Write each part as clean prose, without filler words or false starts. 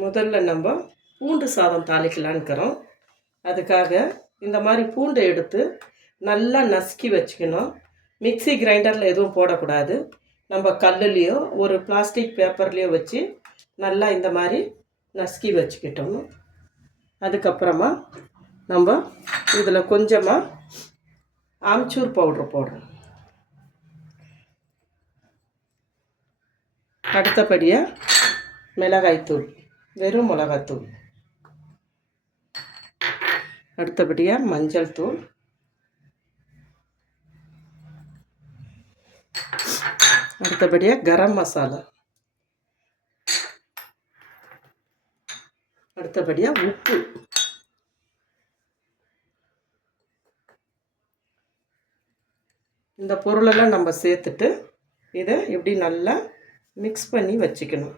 முதல்ல நம்ம பூண்டு சாதம் தாளிக்கலான்னுக்கிறோம். அதுக்காக இந்த மாதிரி பூண்டை எடுத்து நல்லா நசுக்கி வச்சுக்கணும். மிக்ஸி கிரைண்டரில் எதுவும் போடக்கூடாது. நம்ம கல்லுலேயோ ஒரு பிளாஸ்டிக் பேப்பர்லேயோ வச்சு நல்லா இந்த மாதிரி நசுக்கி வச்சுக்கிட்டோம். அதுக்கப்புறமா நம்ம இதில் கொஞ்சமாக ஆம்ச்சூர் பவுட்ரு போடுறோம். அடுத்தபடியாக மிளகாய்த்தூள், வெறும் மிளகாய்த்தூள். அடுத்தபடியாக மஞ்சள் தூள். அடுத்தபடியாக கரம் மசாலா. அடுத்தபடியாக உப்பு. இந்த பொருளெல்லாம் நம்ம சேர்த்துட்டு இதை இப்படி நல்லா மிக்ஸ் பண்ணி வச்சுக்கணும்.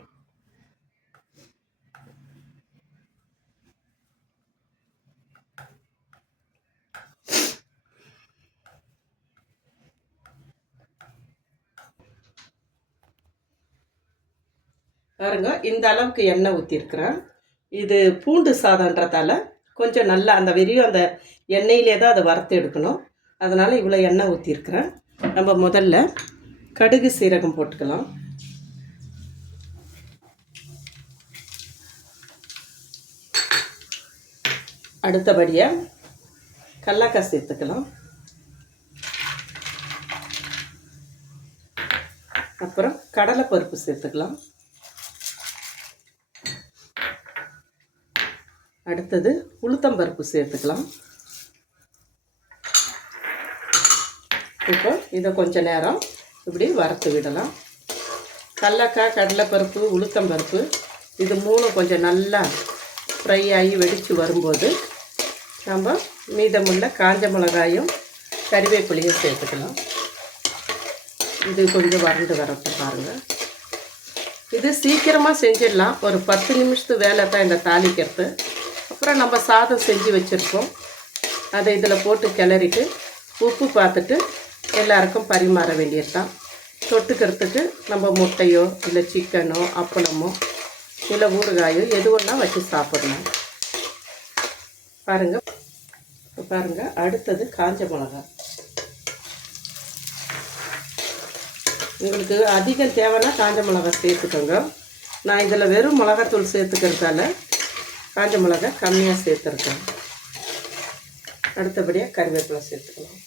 பாருங்க, இந்த அளவுக்கு எண்ணெய் ஊற்றிருக்கிறேன். இது பூண்டு சாதன்றதால கொஞ்சம் நல்லா அந்த வெறியும் அந்த எண்ணெயிலே தான் அதை வறுத்து எடுக்கணும். அதனால் இவ்வளோ எண்ணெய் ஊற்றிருக்கிறேன். நம்ம முதல்ல கடுகு சீரகம் போட்டுக்கலாம். அடுத்தபடியாக கடலக்காய் சேர்த்துக்கலாம். அப்புறம் கடலைப்பருப்பு சேர்த்துக்கலாம். அடுத்தது உளுத்தம்பருப்பு சேர்த்துக்கலாம். இப்போ இதை கொஞ்சம் நேரம் இப்படி வறுத்து விடலாம். கடலக்காய், கடலைப்பருப்பு, உளுத்தம்பருப்பு இது மூணும் கொஞ்சம் நல்லா ஃப்ரை ஆகி வெடித்து வரும்போது நம்ம மீதமுள்ள காஞ்ச மிளகாயும் கறிவேப்பிலையும் சேர்த்துக்கலாம். இது கொஞ்சம் வறண்டு வரட்டு பாருங்கள். இது சீக்கிரமாக செஞ்சிடலாம். ஒரு 10 நிமிஷத்து வேலை தான் இந்த தாளிக்கிறது. அப்புறம் நம்ம சாதம் செஞ்சு வச்சுருக்கோம். அதை இதில் போட்டு கிளறிட்டு உப்பு பார்த்துட்டு எல்லாருக்கும் பரிமாற வேண்டியது தான். தொட்டுக்கிறதுக்கு நம்ம முட்டையோ இல்லை சிக்கனோ அப்பளமோ இல்லை ஊறுகாயோ எதுவெல்லாம் வச்சு சாப்பிடலாம். பாருங்கள். அடுத்தது காஞ்ச மிளகா. உங்களுக்கு அதிகம் தேவைன்னா காஞ்ச மிளகா சேர்த்துக்கோங்க. நான் இதில் வெறும் மிளகாத்தூள் சேர்த்துக்கிறதால காஞ்ச மிளகா கம்மியாக சேர்த்துருக்கேன். அடுத்தபடியாக கறிவேப்பிலை சேர்த்துக்கலாம்.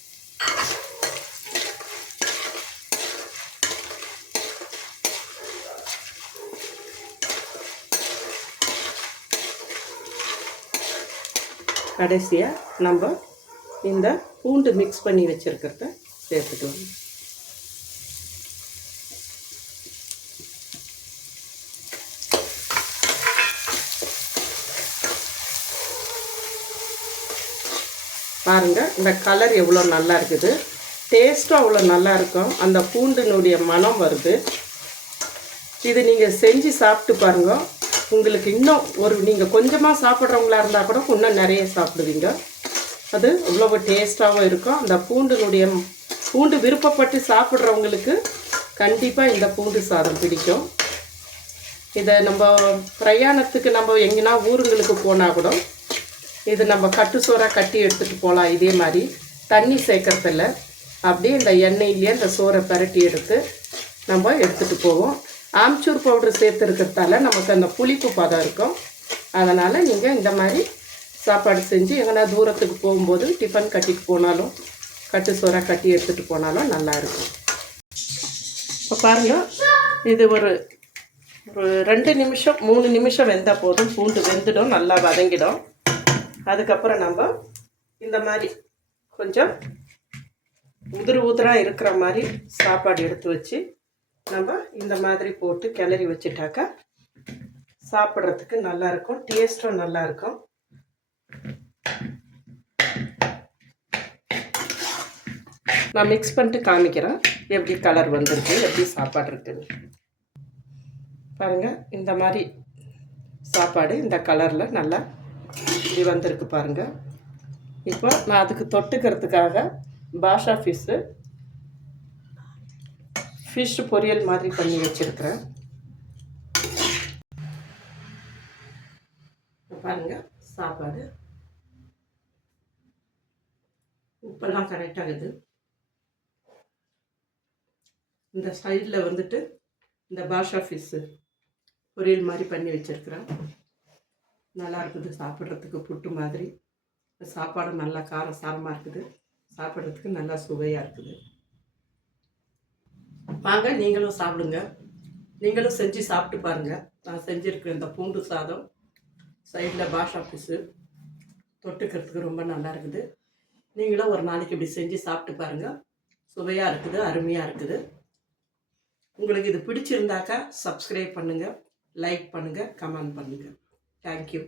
கடைசியாக நம்ம இந்த பூண்டு மிக்ஸ் பண்ணி வச்சுருக்கிறத சேர்த்துக்கலாம். பாருங்கள், இந்த கலர் எவ்வளோ நல்லா இருக்குது. டேஸ்ட்டும் அவ்வளோ நல்லா இருக்கும். அந்த பூண்டினுடைய மனம் வருது. இது நீங்கள் செஞ்சு சாப்பிட்டு பாருங்கள். உங்களுக்கு இன்னும் நீங்கள் கொஞ்சமாக சாப்பிட்றவங்களா இருந்தால் கூட இன்னும் நிறைய சாப்பிடுவீங்க. அது இவ்வளோ டேஸ்ட்டாகவும் இருக்கும். அந்த பூண்டு விருப்பப்பட்டு சாப்பிட்றவங்களுக்கு கண்டிப்பாக இந்த பூண்டு சாதம் பிடிக்கும். இதை நம்ம பிரயாணத்துக்கு நம்ம எங்கேனா ஊருங்களுக்கு போனால் கூட இது நம்ம கட்டு சோறாக கட்டி எடுத்துகிட்டு போகலாம். இதே மாதிரி தண்ணி சேர்க்கறதில்ல, அப்படியே இந்த எண்ணெயிலேயே இந்த சோறை பரட்டி எடுத்து நம்ம எடுத்துகிட்டு போவோம். ஆம்ச்சூர் பவுட்ரு சேர்த்துருக்கிறதால நமக்கு அந்த புளிப்பு பதம் இருக்கும். அதனால் நீங்கள் இந்த மாதிரி சாப்பாடு செஞ்சு எங்கன்னா தூரத்துக்கு போகும்போது டிஃபன் கட்டிட்டு போனாலும் கட்டு சோறாக கட்டி எடுத்துகிட்டு போனாலும் நல்லாயிருக்கும். இப்போ பாருங்கள், இது ஒரு 2 நிமிஷம் 3 நிமிஷம் வெந்தால் போதும். பூண்டு வெந்துடும், நல்லா வதங்கிடும். அதுக்கப்புறம் நம்ம இந்த மாதிரி கொஞ்சம் உதிராக இருக்கிற மாதிரி சாப்பாடு எடுத்து வச்சு நம்ம இந்த மாதிரி போட்டு கிளறி வச்சுட்டாக்கா சாப்பிட்றதுக்கு நல்லாயிருக்கும். டேஸ்ட்டும் நல்லாயிருக்கும். நான் மிக்ஸ் பண்ணிட்டு காமிக்கிறேன் எப்படி கலர் வந்திருக்கு, எப்படி சாப்பாடு இருக்குன்னு. பாருங்கள், இந்த மாதிரி சாப்பாடு இந்த கலரில் நல்லா இப்படி வந்திருக்கு பாருங்கள். இப்போ நான் அதுக்கு தொட்டுக்கிறதுக்காக பாஷா ஃபிஷ் பொரியல் மாதிரி பண்ணி வச்சுருக்கிறேன். பாருங்கள் சாப்பாடு உப்பெல்லாம் கரெக்டாகுது. இந்த சைடில் வந்துட்டு இந்த பாஷா ஃபிஷ்ஷு பொரியல் மாதிரி பண்ணி வச்சுருக்குறேன். நல்லா இருக்குது சாப்பிட்றதுக்கு, புட்டு மாதிரி. சாப்பாடு நல்லா காரம் சாரமாக இருக்குது, சாப்பிட்றதுக்கு நல்லா சுவையாக இருக்குது. வாங்க நீங்களும் சாப்பிடுங்க, நீங்களும் செஞ்சு சாப்பிட்டு பாருங்கள். நான் செஞ்சுருக்கிறேன் இந்த பூண்டு சாதம், சைடில் பாஷா ஃபிஷ்ஷு தொட்டுக்கிறதுக்கு ரொம்ப நல்லா இருக்குது. நீங்களும் ஒரு நாளைக்கு இப்படி செஞ்சு சாப்பிட்டு பாருங்கள். சுவையாக இருக்குது, அருமையாக இருக்குது. உங்களுக்கு இது பிடிச்சிருந்தாக்கா சப்ஸ்கிரைப் பண்ணுங்கள், லைக் பண்ணுங்கள், கமெண்ட் பண்ணுங்கள். தேங்க்யூ.